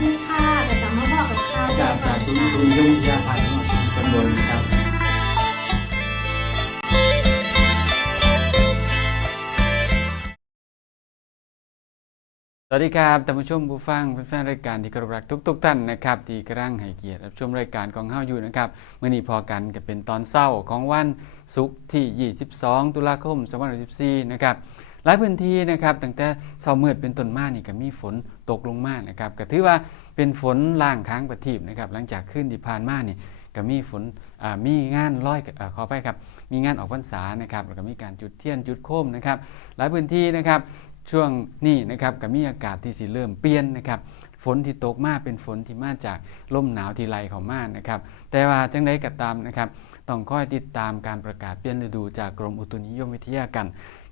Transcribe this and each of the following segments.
ศูนย์อุตุนิยมวิทยาภาคตะวันออกเฉียงเหนือตอนบนนครับสวัสดีครับท่านผู้ชมผู้ฟังแฟนรายการที่เคารพรักทุก ๆ ท่านนะครับที่กำลังให้เกียรติรับชมรายการของเฮาอยู่นะครับเมื้อนี้พอกันก็เป็นตอนเช้าของวันศุกร์ที่ 22 ตุลาคม 2014นะครับ หลายพื้นที่นะครับตั้งแต่เช้ามืดเป็นต้นมานี่ก็มีฝนตกลงมานะครับก็ถือว่าเป็นฝนล่างค้างประทีปนะครับหลังจากขึ้นที่ผ่านมานี่ก็มีฝนมีงานลอยอขอไปครับมีงานออกพรรษานะครับแล้วก็มีการจุดเทียนจุดโคมนะครับหลายพื้นที่นะครับช่วงนี้นะครับก็มีอากาศที่สิเริ่มเปลี่ยนนะครับฝนที่ตกมาเป็นฝนที่มาจากลมหนาวที่ไหลเข้ามานะครับแต่ว่าจังใดก็ตามนะครับ ต้องคอยติดตามการประกาศเปลี่ยนฤดูจากกรมอุตุนิยมวิทยากัน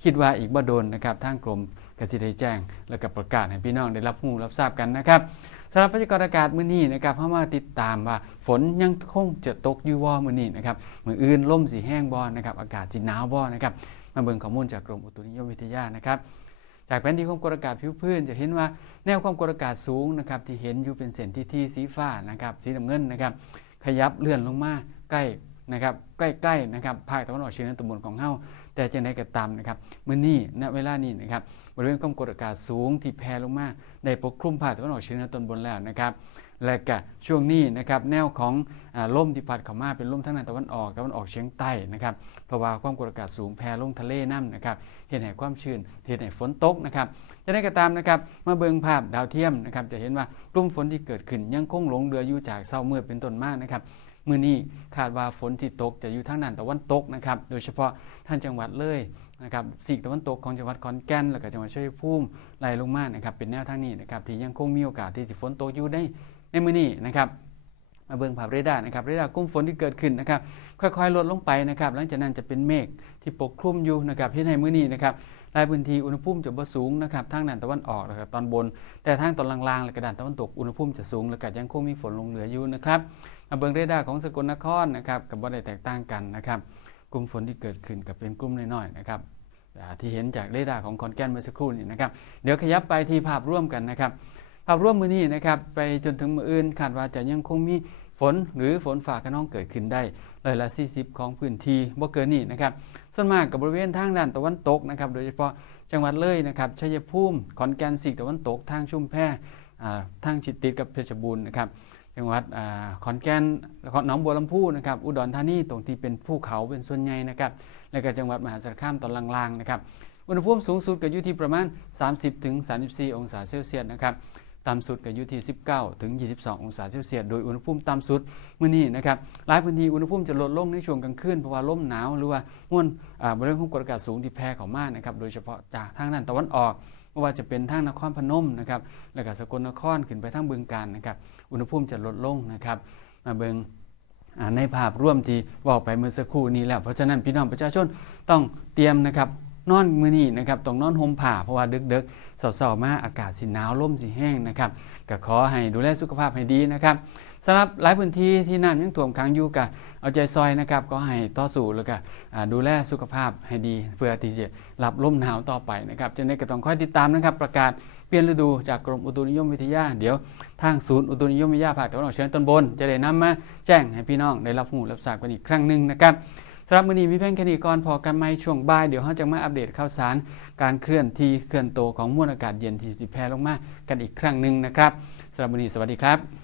คิดว่าอีกบ่โดนนะครับทางกรมกสิได้แจ้ง แล้วก็ประกาศให้พี่น้องได้รับรู้รับทราบกันนะครับสำหรับพยากรณ์อากาศมื้อนี้นะครับเข้ามาติดตามว่าฝนยังคงจะตกอยู่บ่มื้อนี้นะครับมื้ออื่นลมสีแห้งบ่นะครับอากาศสีหนาวบ่นะครับมาเบิ่งข้อมูลจากกรมอุตุนิยมวิทยานะครับจากแผนที่ความกดอากาศผิวพื้นจะเห็นว่าแนวความกดอากาศสูงนะครับที่เห็นอยู่เป็นเส้นที่ที่สีฟ้านะครับสีน้ำเงินนะครับขยับเลื่อนลงมาใกล้ นะครับใกล้ๆนะครับภาคตะวันออกเฉียงเหนือตะบนของเฮาแต่จะไหนก็ตามนะครับมื้อนี้ณเวลานี้นะครับ บริเวณความกดอากาศสูงที่แผ่ลงมาได้ปกคลุมภาคตะวันออกเฉียงเหนือตอนบนแล้วนะครับและก็ช่วงนี้นะครับแนวของอาลมที่พัดเข้ามาเป็นลมทางด้านตะวันออกตะวันออกเฉียงใต้นะครับเพราะว่าความกดอากาศสูงแผ่ลงทะเลน้ำนะครับเห็นให้ความชื้นเห็นให้ฝนตกนะครับจะได้ก็ตามนะครับมาเบิ่งภาพดาวเทียมนะครับจะเห็นว่ากลุ่มฝนที่เกิดขึ้นยังคงหลงเรืออยู่จากเช้ามืดเป็นต้นมากนะครับมื้อนี้คาดว่าฝนที่ตกจะอยู่ทางด้านตะวันตกนะครับโดยเฉพาะท่านจังหวัดเลย นะครับสีกตะวันตกของจังหวัดขอนแก่นแล้วก็จังหวัดชัยภูมิไล่ลงมานะครับเป็นแนวทางนี้นะครับที่ยังคงมีโอกาสที่จะฝนตกอยู่ได้ในมื้อนี้นะครับมาเบิ่งภาพเรดาร์นะครับเรดาร์กลุ่มฝนที่เกิดขึ้นนะครับค่อยๆลดลงไปนะครับหลังจากนั้นจะเป็นเมฆที่ปกคลุมอยู่นะครับที่ในมื้อนี้นะครับหลายพื้นที่อุณหภูมิจะบ่สูงนะครับทางด้านตะวันออกนะครับตอนบน แต่ทางตอนล่างๆและกระดานตะวันตกอุณหภูมิจะสูงและก็ยังคงมีฝนลงเหลืออยู่นะครับมาเบิ่งเรดาร์ของสกลนครนะครับกับบ่ได้แตกต่างกันนะครับ กลุ่มฝนที่เกิดขึ้นกับเป็นกลุ่มน้อยๆนะครับที่เห็นจากเรดาร์ของคอนแกนเมื่อสักครู่นี้นะครับ เดี๋ยวขยับไปที่ภาพร่วมกันนะครับ ภาพร่วมมือนี้นะครับ ไปจนถึงมืออื่นคาดว่าจะยังคงมีฝนหรือฝนฝ่าขนองเกิดขึ้นได้ร้อยละ 40 ของพื้นที่บ่เกินนี้นะครับ ส่วนมากกับบริเวณทางด้านตะวันตกนะครับ โดยเฉพาะจังหวัดเลยนะครับชัยภูมิขอนแก่นสีกตะวันตกทางชุมแพทางชิดติดกับเพชรบูรณ์นะครับ จังหวัดอขอนแก่นหนองบัวลำพูนะครับอุดรธานีตรงที่เป็นภูเขาเป็นส่วนใหญ่นะครับแล้วก็จังหวัดมหาสารคามตอนล่างๆนะครับอุณหภูมิสูงสุดก็อยู่ที่ประมาณ 30-34 องศาเซลเซียสนะครับต่ำสุดก็อยู่ที่ 19 ถึง 22 องศาเซลเซียส โดยอุณหภูมิต่ำสุดมื้อนี้นะครับ หลายพื้นที่อุณหภูมิจะลดลงในช่วงกลางคืนเพราะว่าลมหนาวหรือว่าม้วนบริเวณควากดอากาศสูงที่แผ่เข้ามานะครับ โดยเฉพาะจากทางด้านตะวันออก ไม่ว่าจะเป็นทางนครพนมนะครับแล้วก็สกลนครขึ้นไปทางบึงกาฬนะครับอุณหภูมิจะลดลงนะครับมาเบิงอ่าในภาพร่วมที่เว่าไปเมื่อสักครู่นี้แล้ว เพราะฉะนั้นพี่น้องประชาชนต้องเตรียมนะครับนอนมือนี้นะครับต้องนอนห่มผ้าเพราะว่าดึกๆเสาๆมาอากาศสิหนาวลมสิแห้งนะครับก็ขอให้ดูแลสุขภาพให้ดีนะครับ สำหรับหลายพื้นที่ที่น้ำยังท่วมขังอยู่ก็เอาใจซอยนะครับก็ให้ต่อสู้แล้วก็ดูแลสุขภาพให้ดี เพื่อที่จะรับลมหนาวต่อไปนะครับจะได้ก็ต้องคอยติดตามนะครับประกาศเปลี่ยนฤดูจากกรมอุตุนิยมวิทยา เดี๋ยวทางศูนย์อุตุนิยมวิทยาภาคตะวันออกเฉียงตอนบน จะได้นำมาแจ้งให้พี่น้องได้รับรู้รับทราบกันอีกครั้งหนึ่งนะครับสำหรับมื้อนี้มีเพียงแค่นี้ก่อนพอกันไหมช่วงบ่ายเดี๋ยวเราจะมาอัปเดตข่าวสาร การเคลื่อนที่เคลื่อนตัวของมวลอากาศเย็นที่แผ่ลงมากันอีกครั้งหนึ่งนะครับสำหรับวันนี้สวัสดีครับ